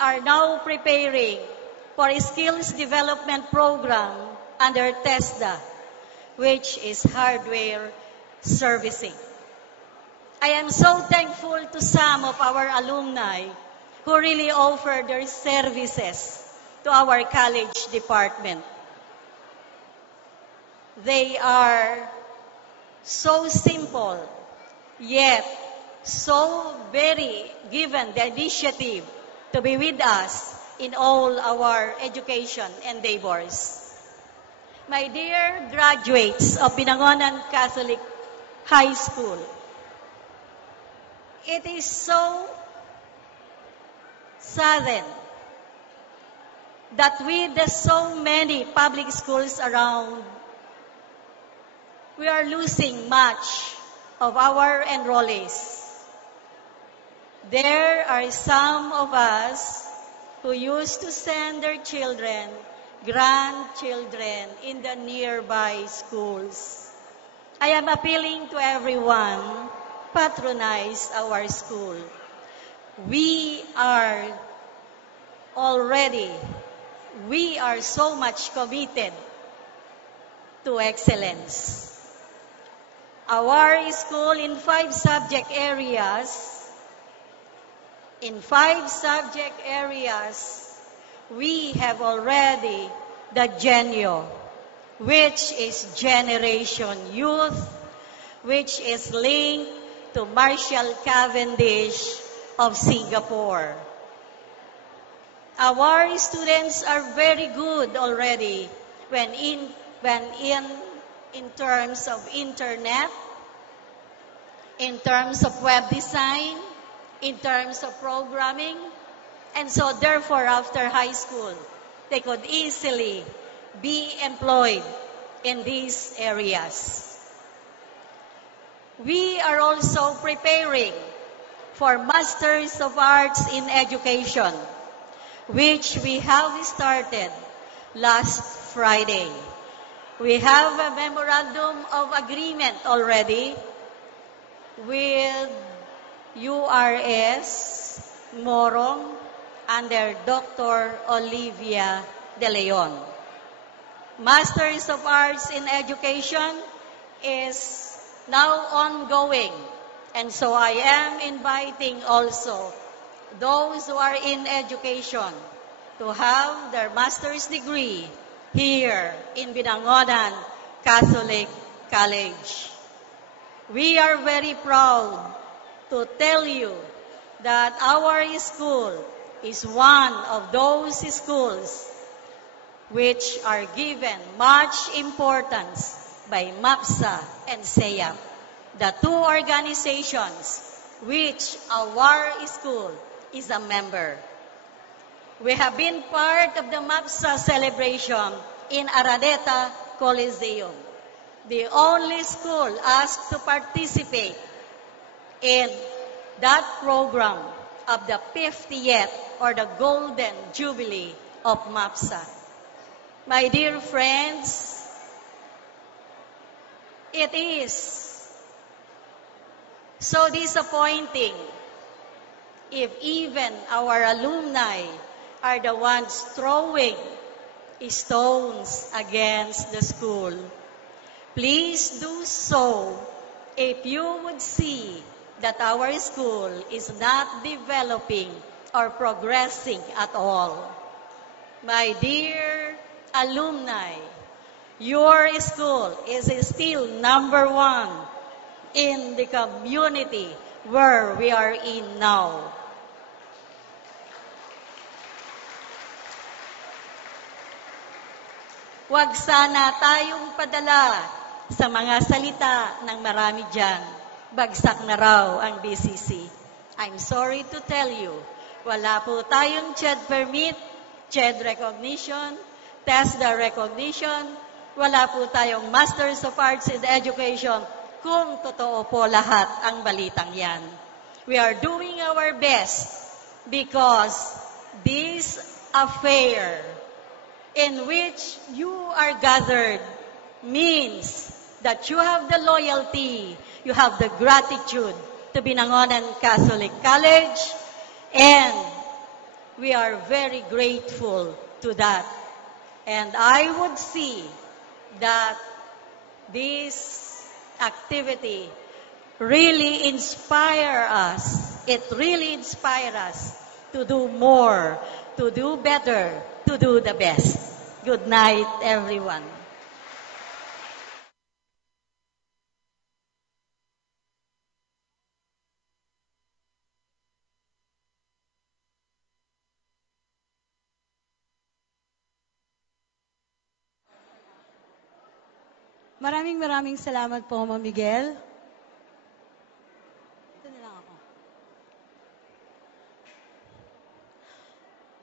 are now preparing for a skills development program under TESDA, which is hardware servicing. I am so thankful to some of our alumni who really offer their services to our college department. They are so simple, yet so very given the initiative to be with us in all our education endeavors. My dear graduates of Binangonan Catholic High School, it is so saddened that with the so many public schools around, we are losing much of our enrollees. There are some of us who used to send their children, grandchildren in the nearby schools. I am appealing to everyone, patronize our school. We are so much committed to excellence. Our school in five subject areas, we have already the GENYO, which is Generation Youth, which is linked to Marshall Cavendish of Singapore. Our students are very good already when in terms of internet, in terms of web design, in terms of programming, and so therefore after high school, they could easily be employed in these areas. We are also preparing for Masters of Arts in Education, which we have started last Friday. We have a memorandum of agreement already with URS Morong under Dr. Olivia De Leon. Masters of Arts in Education is now ongoing, and so I am inviting also those who are in education to have their master's degree here in Binangonan Catholic College. We are very proud to tell you that our school is one of those schools which are given much importance by MAPSA and SEAP, the two organizations which our school is a member. We have been part of the MAPSA celebration in Araneta Coliseum, the only school asked to participate in that program of the 50th or the Golden Jubilee of MAPSA. My dear friends, it is so disappointing if even our alumni are the ones throwing stones against the school. Please do so if you would see that our school is not developing or progressing at all. My dear alumni, your school is still number one in the community where we are in now. Huwag sana tayong padala sa mga salita ng marami dyan. Bagsak na raw ang BCC. I'm sorry to tell you, wala po tayong CHED permit, CHED recognition, TESDA recognition, wala po tayong Masters of Arts in Education kung totoo po lahat ang balitang yan. We are doing our best because this affair in which you are gathered means that you have the loyalty, you have the gratitude to Binangonan Catholic College, and we are very grateful to that. And I would see that this activity really inspire us. It really inspires us to do more, to do better, to do the best. Good night, everyone. Maraming salamat po, Ma'am Miguel. Ito na lang ako.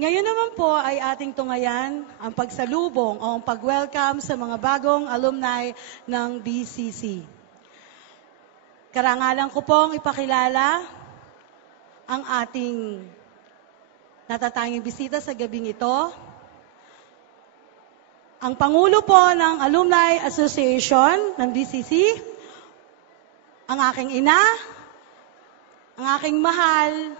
Ngayon naman po ay ating tungayan ang pagsalubong o ang pag-welcome sa mga bagong alumni ng BCC. Karangalan ko pong ipakilala ang ating natatanging bisita sa gabing ito. Ang Pangulo po ng Alumni Association ng BCC, ang aking ina, ang aking mahal,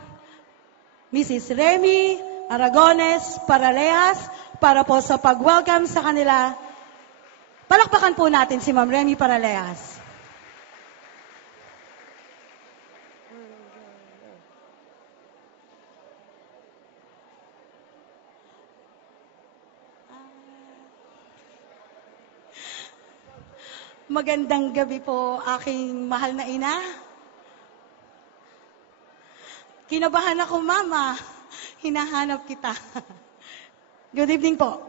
Mrs. Remy Aragones Paralejas, para po sa pag-welcome sa kanila. Palakpakan po natin si Ma'am Remy Paralejas. Magandang gabi po, aking mahal na ina. Kinabahan ako, Mama. Hinahanap kita. Good evening po.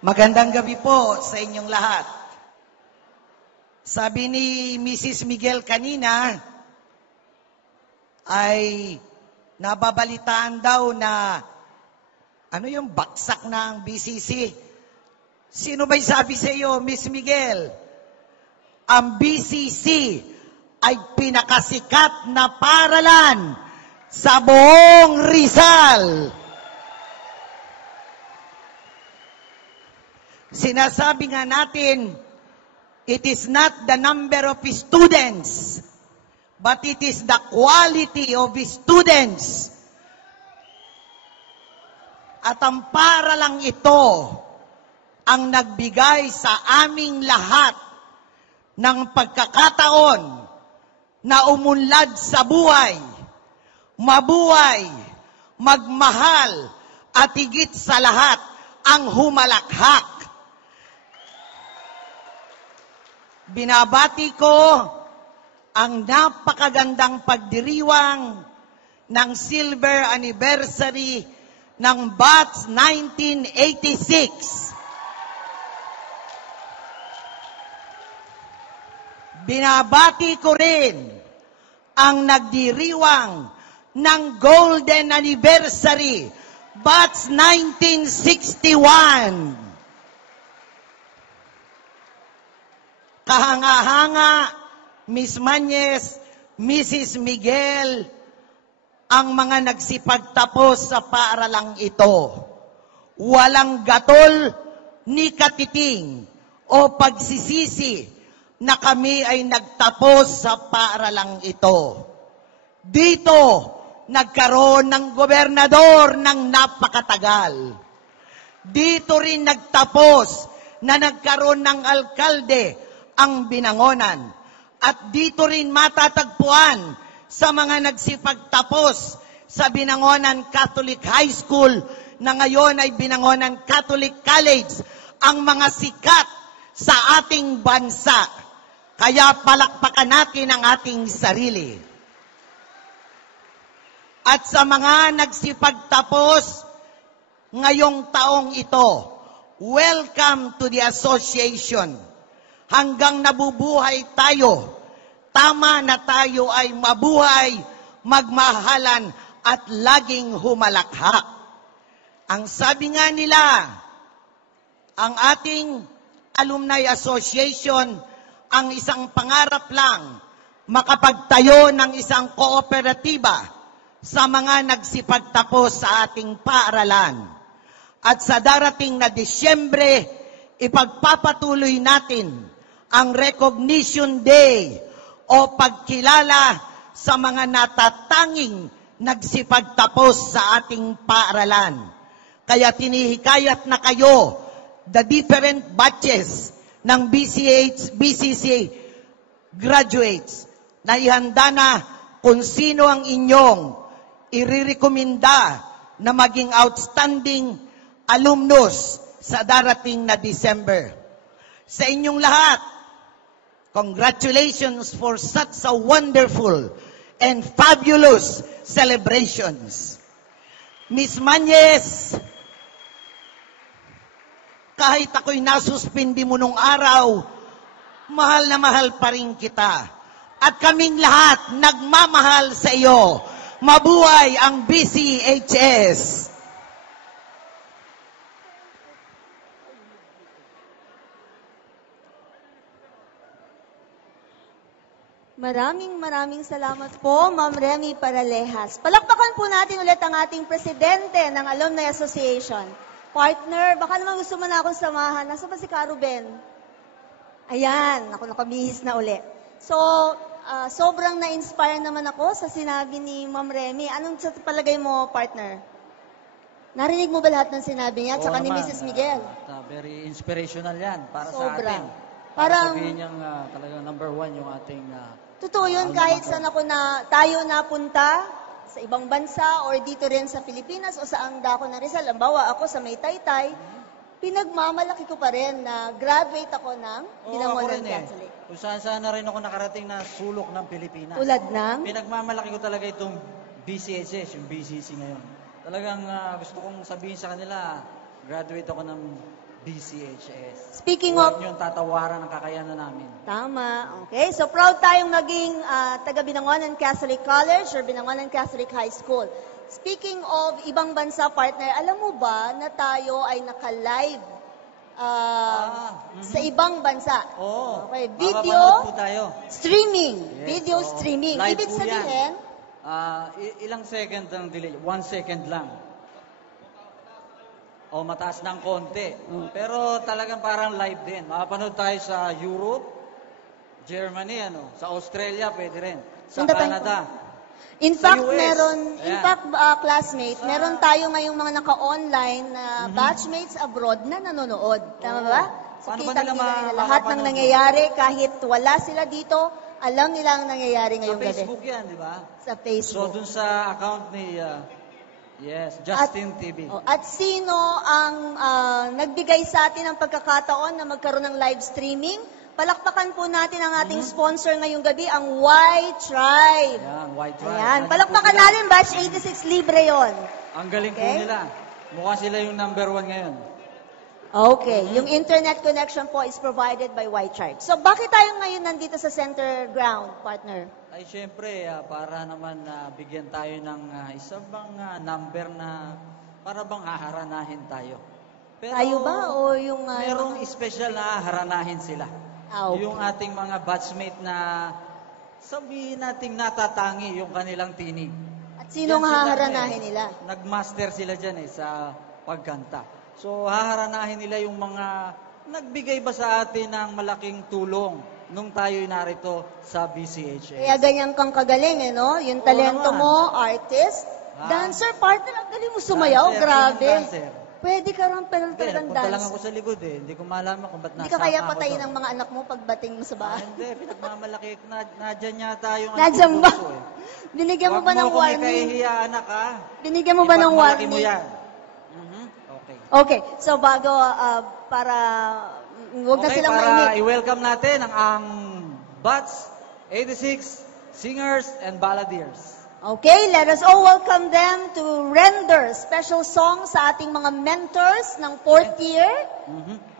Magandang gabi po sa inyong lahat. Sabi ni Mrs. Miguel kanina, ay nababalitaan daw na yung baksak ng BCC. Sino ba'y sabi sa iyo, Miss Miguel? Ang BCC ay pinakasikat na paaralan sa buong Rizal. Sinasabi nga natin, it is not the number of students, but it is the quality of students. At ang paaralang ito ang nagbigay sa aming lahat ng pagkakataon na umunlad sa buhay, mabuhay, magmahal, at higit sa lahat, ang humalakhak. Binabati ko ang napakagandang pagdiriwang ng silver anniversary ng BATS 1986. Binabati ko rin ang nagdiriwang ng golden anniversary, BATS 1961. Kahanga-hanga, Miss Mañez, Mrs. Miguel, ang mga nagsipagtapos sa paaralang ito. Walang gatol ni katiting o pagsisisi na kami ay nagtapos sa paaralang ito. Dito, nagkaroon ng gobernador ng napakatagal. Dito rin nagtapos na nagkaroon ng alkalde ang Binangonan. At dito rin matatagpuan sa mga nagsipagtapos sa Binangonan Catholic High School na ngayon ay Binangonan Catholic College, ang mga sikat sa ating bansa. Kaya palakpakan natin ang ating sarili. At sa mga nagsipagtapos ngayong taong ito, welcome to the association. Hanggang nabubuhay tayo, tama na tayo ay mabuhay, magmahalan, at laging humalakhak. Ang sabi nga nila, ang ating Alumni Association, ang isang pangarap lang, makapagtayo ng isang kooperatiba sa mga nagsipagtapos sa ating paaralan. At sa darating na Disyembre, ipagpapatuloy natin ang Recognition Day o pagkilala sa mga natatanging nagsipagtapos sa ating paaralan. Kaya tinihikayat na kayo, the different batches ng BCC graduates, na ihanda na kung sino ang inyong irirekomenda na maging outstanding alumnus sa darating na December. Sa inyong lahat, congratulations for such a wonderful and fabulous celebrations. Miss Manyes, kahit ako'y nasuspindi mo nung araw, mahal na mahal pa rin kita. At kaming lahat nagmamahal sa iyo. Mabuhay ang BCHS! Maraming salamat po, Ma'am Remy Paralejas. Palakpakan po natin ulit ang ating presidente ng Alumni Association. Partner, baka naman gusto mo na akong samahan. Nasa ba si Caruben? Ayan, ako nakabihis na ulit. So, sobrang na-inspire naman ako sa sinabi ni Ma'am Remy. Anong sa palagay mo, partner? Narinig mo ba lahat ng sinabi niya at saka ni Mrs. Miguel? Very inspirational yan para sa Sobra. atin. Parang- sabihin niyang talagang number one yung ating... Totoo yun, kahit saan tayo napunta, sa ibang bansa or dito rin sa Pilipinas o sa Dako ng Rizal. Halimbawa, ako sa May Taytay, pinagmamalaki ko pa rin na graduate ako ng Binangonan Catholic. Kung saan na rin ako nakarating na sulok ng Pilipinas. Tulad ng? Pinagmamalaki ko talaga itong BCHS, yung BCC ngayon. Talagang gusto kong sabihin sa kanila, graduate ako ng BCHS. Speaking Huwag of... niyong tatawaran ang kakayanan namin. Tama. Okay. So, proud tayong maging taga Binangonan Catholic College or Binangonan Catholic High School. Speaking of ibang bansa, partner, alam mo ba na tayo ay naka-live sa ibang bansa? Oo. Okay. Mapapanood Video po tayo. streaming. Yes, Video oo. streaming. Live Ibig po sabihin, ilang second ang delay? 1 second lang. O mataas ng konti. Pero talagang parang live din. Makapanood tayo sa Europe, Germany, sa Australia, pwede rin. Sa Punta tayo Canada. in Sa fact, US. Ayan. classmate, meron tayo ngayong mga naka-online na batchmates abroad na nanonood. Tama ba? So, Paano ba kita nila nila lahat ng makapanood? nangyayari kahit wala sila dito, alam nila ang nangyayari Sa ngayong gabi. Facebook yan, di ba? Sa So, Facebook. dun sa account ni, Justin TV. At sino ang nagbigay sa atin ng pagkakataon na magkaroon ng live streaming? Palakpakan po natin ang ating sponsor ngayong gabi, ang Y-Tribe. Ayan, White Drive. Ayan, Nandiyan palakpakan po sila. natin, batch 86, libre yon. Ang galing po Okay. nila. Mukha sila yung number one ngayon. Okay, yung internet connection po is provided by Y-Tribe. So, bakit tayo ngayon nandito sa center ground, partner? Ay, syempre, para naman bigyan tayo ng isa bang number na para bang haharanahin tayo. Pero, Tayo ba o yung... merong special na haharanahin sila. Okay. Yung ating mga batchmate na sabihin nating natatangi yung kanilang tinig. At sinong Yan sila, haharanahin nila? Nagmaster sila dyan sa pagkanta. So, haharanahin nila yung mga nagbigay ba sa atin ng malaking tulong nung tayo'y narito sa BCHS. Kaya ganyan kang kagaling, no? Yung Oo talento naman. mo, artist, dancer, partner, ang galing mo sumayaw, Dancer, grabe. dancer. Pwede ka rin pero Hindi, talagang nagpunta lang dance. ako sa likod Hindi ko malaman kung ba't Hindi nasama ka kaya ako patayin doon. ng mga anak mo pagbating mo sa bahay. Hindi, pinagmamalaki. Nadyan yata yung Nadyan ba? puso, Binigyan mo Huwag ba ng mo kung may warning? kahihiya, anak, ha? Binigyan mo ba ng Ipagmalaki warning? mo yan. Okay. Okay, so bago para huwag na Okay, silang para mainit. i-welcome natin ang Batch 86 Singers and Balladeers. Okay, let us all welcome them to render special songs sa ating mga mentors ng 4th year.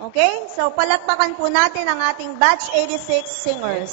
Okay, so palakpakan po natin ang ating Batch 86 singers.